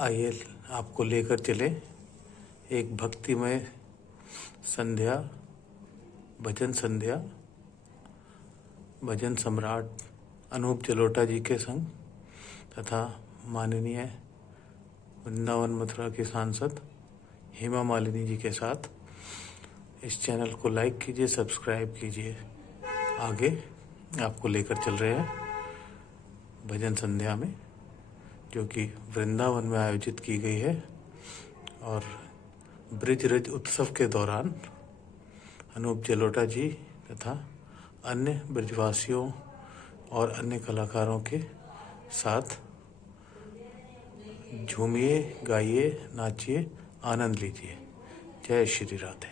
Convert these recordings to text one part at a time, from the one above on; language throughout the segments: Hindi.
आइए आपको लेकर चले एक भक्तिमय संध्या, भजन संध्या, भजन सम्राट अनूप जलोटा जी के संग तथा माननीय वृंदावन मथुरा की सांसद हेमा मालिनी जी के साथ। इस चैनल को लाइक कीजिए, सब्सक्राइब कीजिए। आगे आपको लेकर चल रहे हैं भजन संध्या में, जो कि वृंदावन में आयोजित की गई है और ब्रिज रज उत्सव के दौरान अनूप जलोटा जी तथा अन्य ब्रजवासियों और अन्य कलाकारों के साथ झूमिए, गाइए, नाचिए, आनंद लीजिए। जय श्री राधे।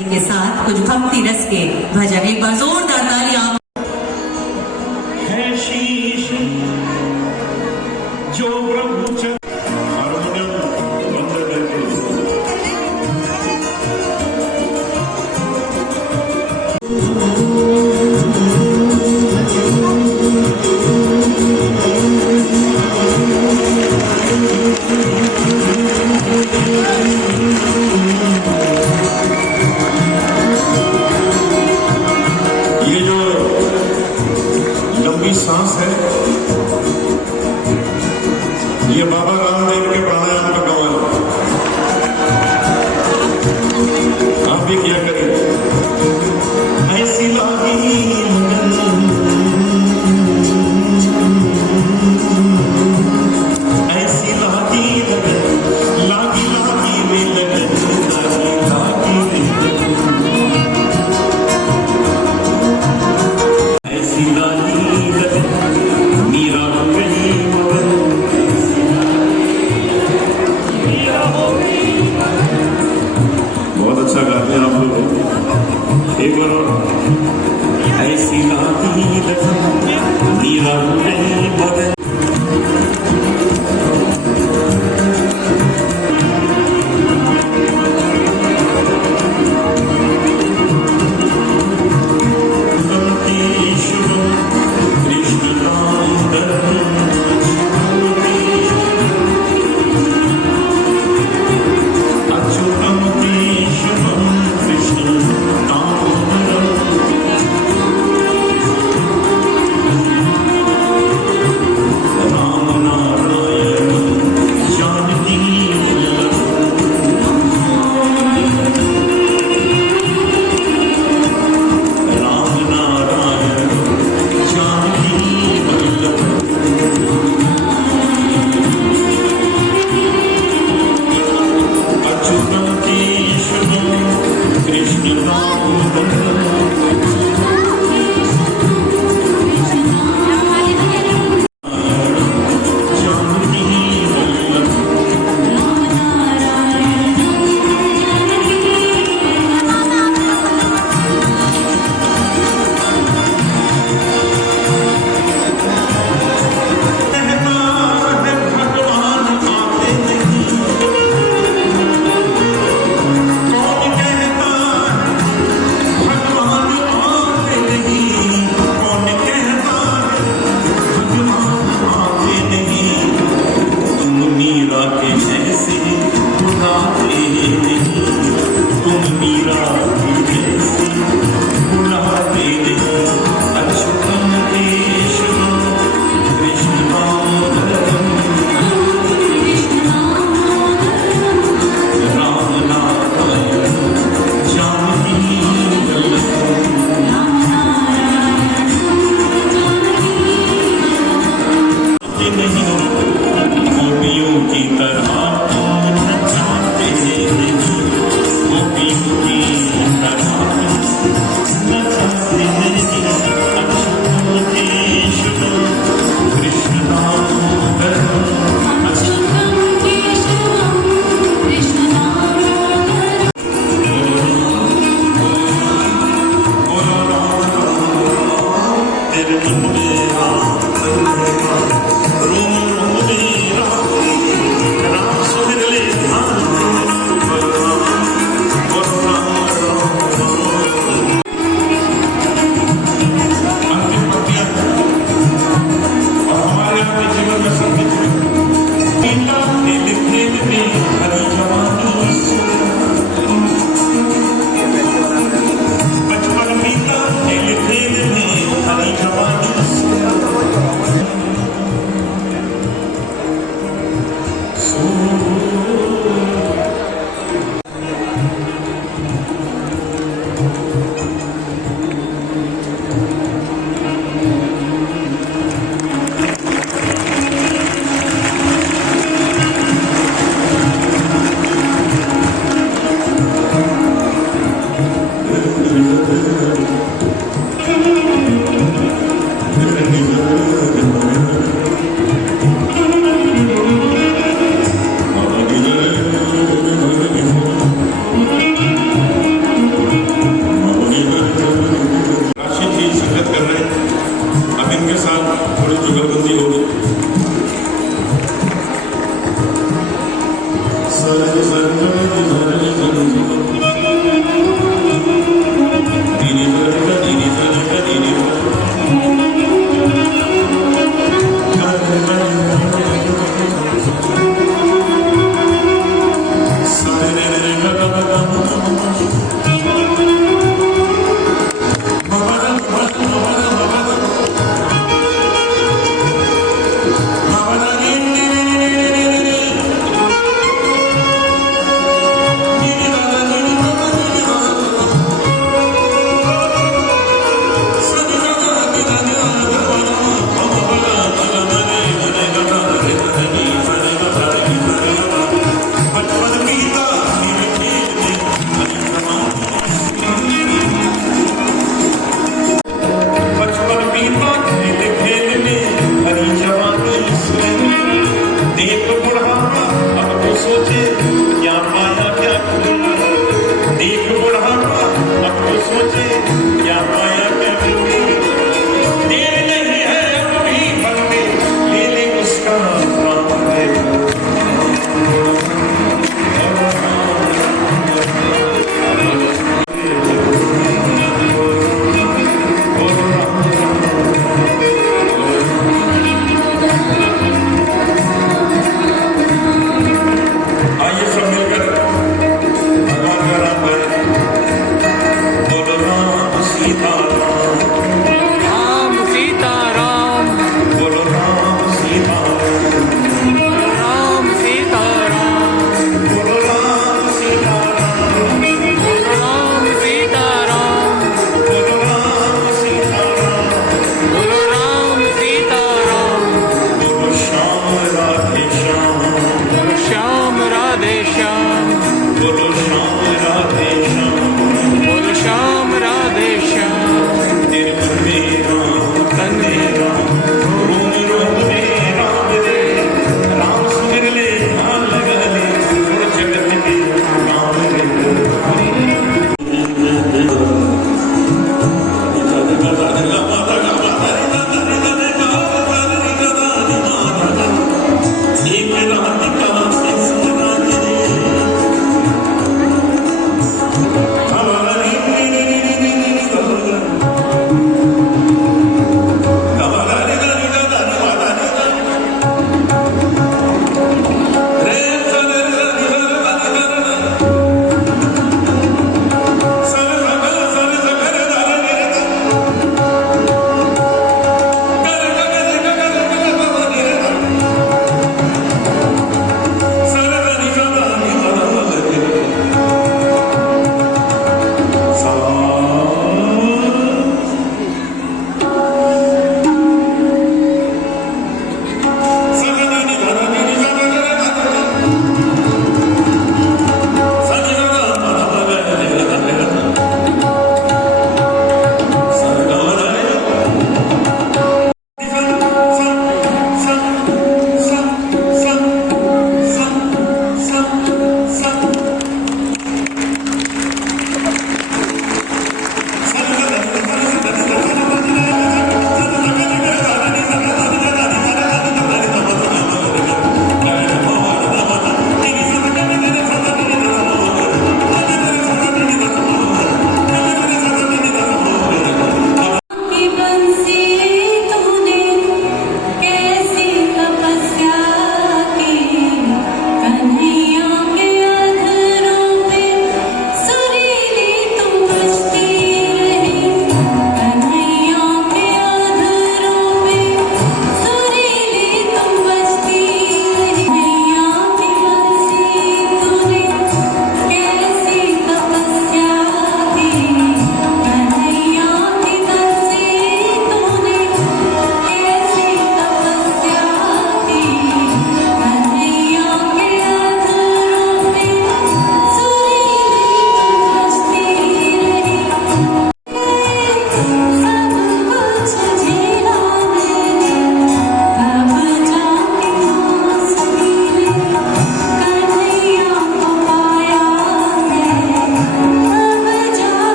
के साथ कुछ भक्ति रस के भजन, एक बार जोरदार तालियां। है शीश जो ब्रह्मचर्य सांस है, ये बाबा रामदेव के प्राणायाम का कमाल है। आप भी क्या करें, ऐसी लागी लगन, ऐसी लागी लगन, लागी लागी में लगन, लागी लागी में लगन, ऐसी लागी लगन।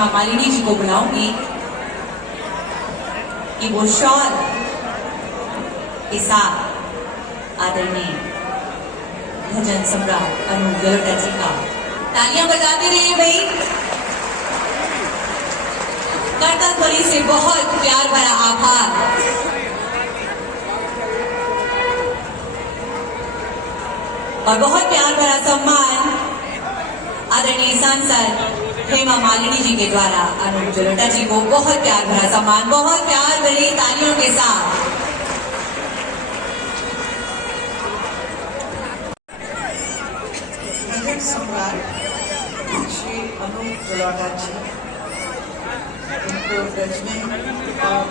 हेमा मालिनी जी को बुलाऊंगी कि वो शॉल के साथ आदरणीय भजन सम्राट अनूप जलोटा जी का तालियां बजाते रहिए भाई। कर्ताध्वनि से बहुत प्यार भरा आभार। और बहुत प्यार भरा सम्मान आदरणीय सांसद हेमा मालिनी जी के द्वारा अनूप जलोटा जी को बहुत प्यार भरा सम्मान, बहुत प्यार भरी तालियों के साथ। भजन सम्राट श्री अनूप जलोटा जी, उनको ब्रज में और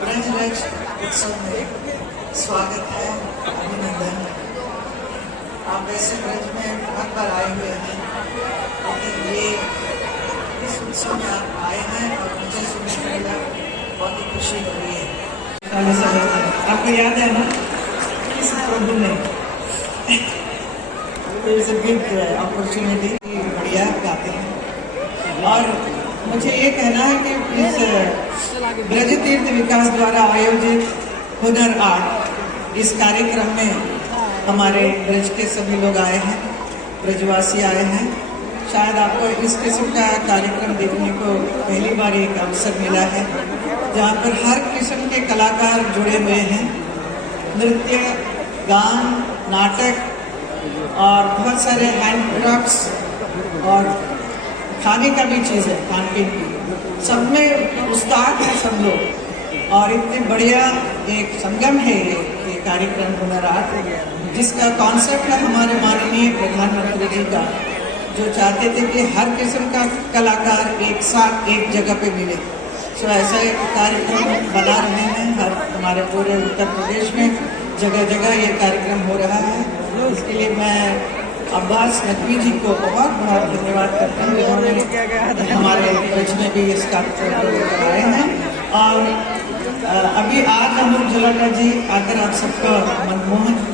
ब्रज रज उत्सव में स्वागत है, अभिनंदन। आप ऐसे ब्रज में बहुत बार आए हुए हैं, लेकिन ये इस उत्सव में आप आए हैं और मुझे सुनने को मिला, बहुत ही खुशी हो रही है। आपको याद है ना किस प्रभु ने बिग अपॉर्चुनिटी, बढ़िया गाते हैं। और मुझे ये कहना है कि इस ब्रज तीर्थ विकास द्वारा आयोजित हुनर आर्ट इस कार्यक्रम में हमारे ब्रज के सभी लोग आए हैं, ब्रजवासी आए हैं। शायद आपको इस किस्म का कार्यक्रम देखने को पहली बार एक अवसर मिला है, जहाँ पर हर किस्म के कलाकार जुड़े हुए हैं। नृत्य, गान, नाटक और बहुत सारे हैंडक्राफ्ट्स और खाने का भी चीज़ है, खान पीन की, सब में उस्ताद हैं सब लोग। और इतने बढ़िया एक संगम है ये कार्यक्रम हुनर आर्ट, जिसका कॉन्सेप्ट है हमारे माननीय प्रधानमंत्री जी का, जो चाहते थे कि हर किस्म का कलाकार एक साथ एक जगह पे मिले। सो ऐसा एक कार्यक्रम बना रहे हैं, हर हमारे पूरे उत्तर प्रदेश में जगह जगह ये कार्यक्रम हो रहा है। इसके लिए मैं अब्बास नकवी जी को बहुत बहुत धन्यवाद करता हूँ, जिन्होंने हमारे ब्रज में भी इस कार्यक्रम को कराए हैं। और अभी आज अनूप जलोटा जी आकर आप सबका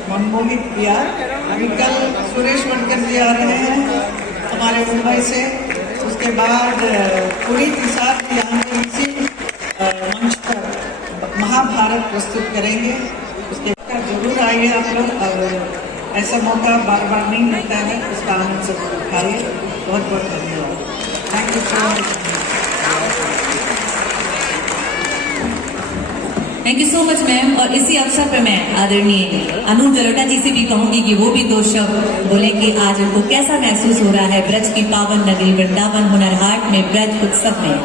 मनमोहित किया। अभी कल सुरेश वनकर जी आ रहे हैं हमारे मुंबई से, उसके बाद पुरी तिसार जी यहाँ पर इसी मंच पर महाभारत प्रस्तुत करेंगे। उसके बाद जरूर आइए आप लोग, और ऐसा मौका बार बार नहीं मिलता है, उसका आनंद से उठाइए। बहुत बहुत धन्यवाद। Thank you so much. Thank you so much ma'am. और इसी अवसर पर मैं आदरणीय अनूप जलोटा जी से भी कहूंगी कि वो भी दो शब्द बोले कि आज उनको कैसा महसूस हो रहा है ब्रज की पावन नगरी वृंदावन हुनर हाट में ब्रज उत्सव में।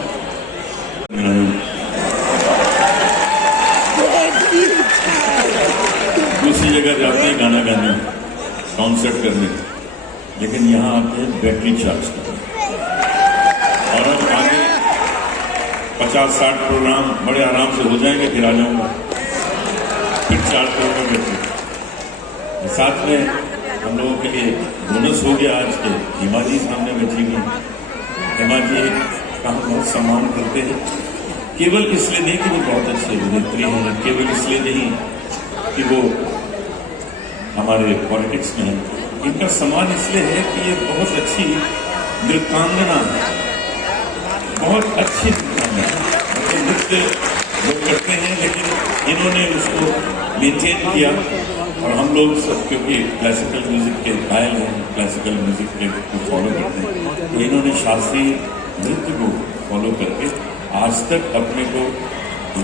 दूसरी जगह जाते हैं गाना गाने, कॉन्सर्ट करने, लेकिन यहाँ आते हैं बैटरी चार्ज करने। और अब आगे 50-60 प्रोग्राम बड़े आराम से हो जाएंगे, फिर आ जाऊंगा, फिर चार्ज करूंगा बैटरी। साथ में हम लोगों के लिए बोनस हो गया आज के, हेमा जी सामने बची गई। हेमा जी का हम बहुत सम्मान करते हैं, केवल इसलिए नहीं कि वो बहुत अच्छी अभिनेत्री हैं, केवल इसलिए नहीं कि वो हमारे पॉलिटिक्स में है, इनका सम्मान इसलिए है कि ये बहुत अच्छी नृत्यांगना, बहुत अच्छी नृत्यांगना, मतलब नृत्य लोग करते हैं, लेकिन इन्होंने उसको मेंटेन किया। और हम लोग सब क्योंकि क्लासिकल म्यूजिक के कायल हैं, क्लासिकल म्यूजिक को फॉलो करते हैं, तो इन्होंने शास्त्रीय नृत्य को फॉलो करके आज तक अपने को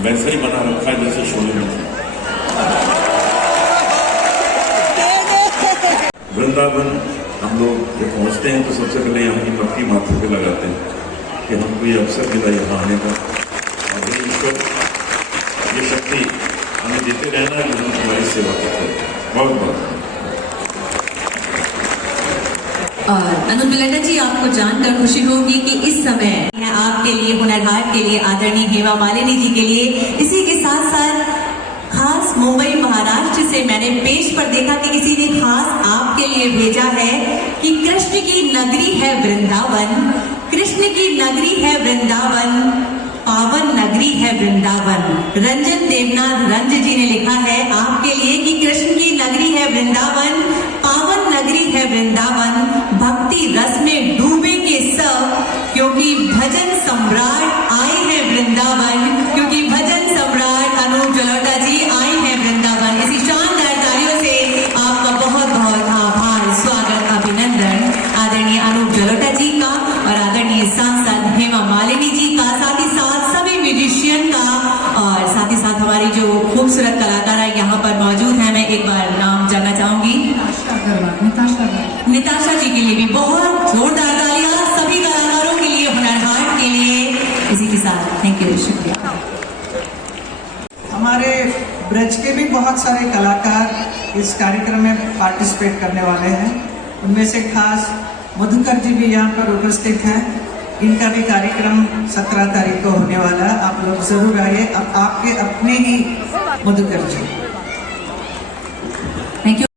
वैसे ही बना रखा है जैसे शोले में थे। वृंदावन हम लोग जब पहुंचते हैं तो सबसे पहले यहाँ की पत्ती माथे पे लगाते हैं कि हमको ये अवसर मिला यहाँ आने का, और ये ईश्वर ये शक्ति हमें देते रहना कि हम हमारी सेवा करते हैं। बहुत बहुत और अनूप जलोटा जी, आपको जानकर खुशी होगी कि इस समय है आपके लिए हुनर हाट के लिए आदरणीय हेमा मालिनी जी के लिए। इसी के साथ साथ खास मुंबई महाराष्ट्र से मैंने पेज पर देखा कि किसी ने खास आपके लिए भेजा है कि कृष्ण की नगरी है वृंदावन, कृष्ण की नगरी है वृंदावन, पावन नगरी है वृंदावन। रंजन देवनाथ रंज जी ने लिखा है आपके लिए कि कृष्ण की नगरी है वृंदावन, पावन नगरी है वृंदावन, भक्ति रस में डूबे के सब, क्योंकि भजन इसी के साथ थैंक यू, शुक्रिया। हमारे ब्रज के भी बहुत सारे कलाकार इस कार्यक्रम में पार्टिसिपेट करने वाले हैं। उनमें से खास मधुकर जी भी यहाँ पर उपस्थित हैं। इनका भी कार्यक्रम 17 तारीख को होने वाला है। आप लोग जरूर आइए। अब आपके अपने ही मधुकर जी। Thank you.